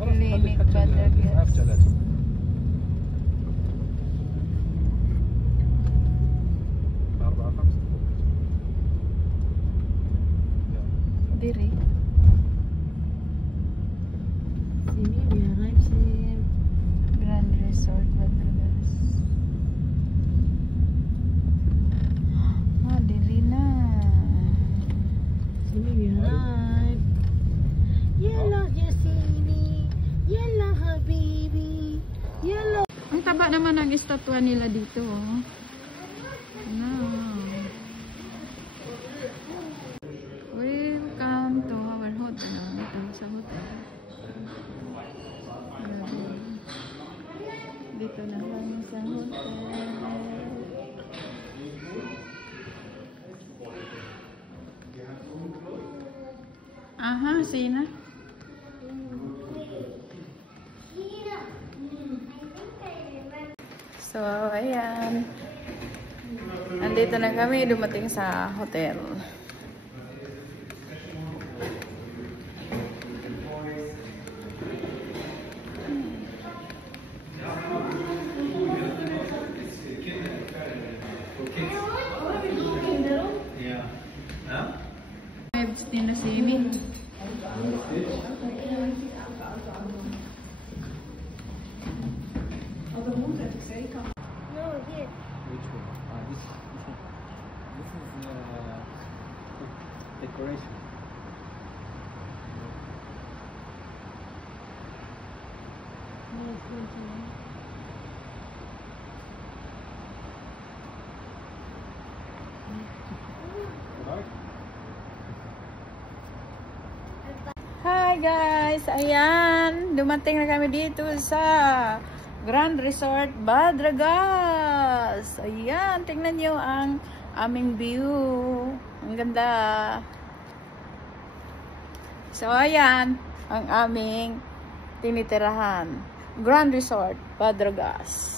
كلينيك بدر. Diri. Sini biar sih. Grand Resort Badragas. Ah, diri na. Sini biar Yalla ya sini. Yalla habibi. Yalla. Ang taba naman ng estatwa nila dito. Oh. No. Welcome to our hotel. Ito sa hotel. Dito na kami sa hotel. Aha, sina? So, ayan. Andito na kami, dumating sa hotel. Vibes din na swimming. No, here. Which one? This is decoration. Hi guys! Ayan! Dumating na kami dito sa Grand Resort Badragas! Ayan! Tingnan nyo ang aming view. Ang ganda! So ayan! Ang aming tinitirahan. Grand Resort Badragas.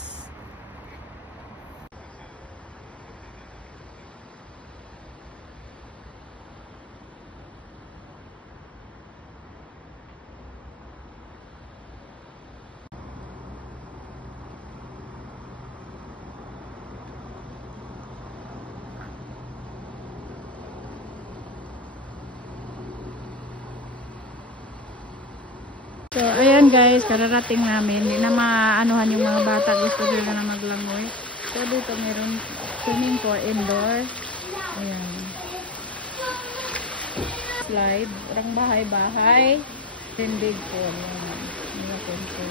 So, ayan guys, kararating namin. Hindi na maanuhan yung mga bata. Gusto nila na maglangoy. So, dito meron swimming pool indoor. Ayan. Slide. Parang bahay-bahay. Then big pool. Ayan. Mga pool. So,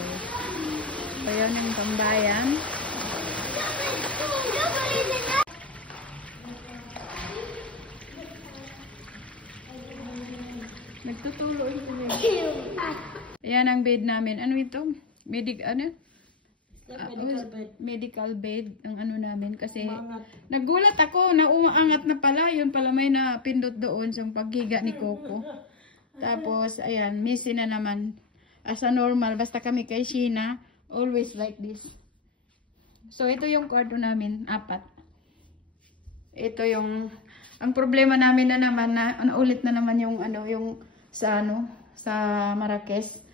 ayan yung tambayan. Nagtutulo ito. Ayan ang bed namin. Ano ito? Medical bed ang ano namin kasi nagulat ako na umaangat na pala. Yun pala may napindot doon sa paghiga ni Coco. Tapos ayan, missy na naman. As a normal, basta kami kay Sheena, always like this. So ito yung kwarto namin, 4. Ito yung ang problema namin na naman na ulit na naman yung yung sa Marrakech.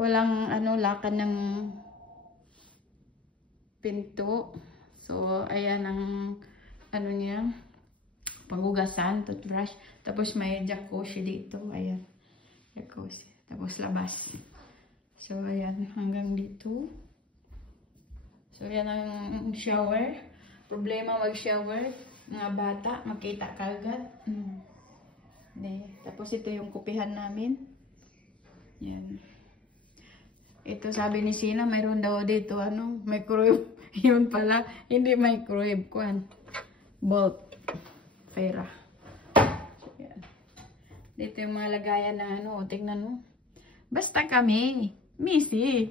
Walang lakan ng pinto. So ayan ang niya, panghugasan, toothbrush. Tapos may jacuzzi dito, ayan. Jacuzzi. Tapos labas. So ayan, hanggang dito. So ayan ang shower. Problema mag-shower. Mga bata, magkita kagad. Tapos ito yung kupihan namin. Yan. Ito sabi ni Sina, mayroon daw dito microwave. Yun pala, hindi microwave. Bolt. Pera. Yan. Dito yung mga lagayan na tingnan mo. Basta kami. Missy.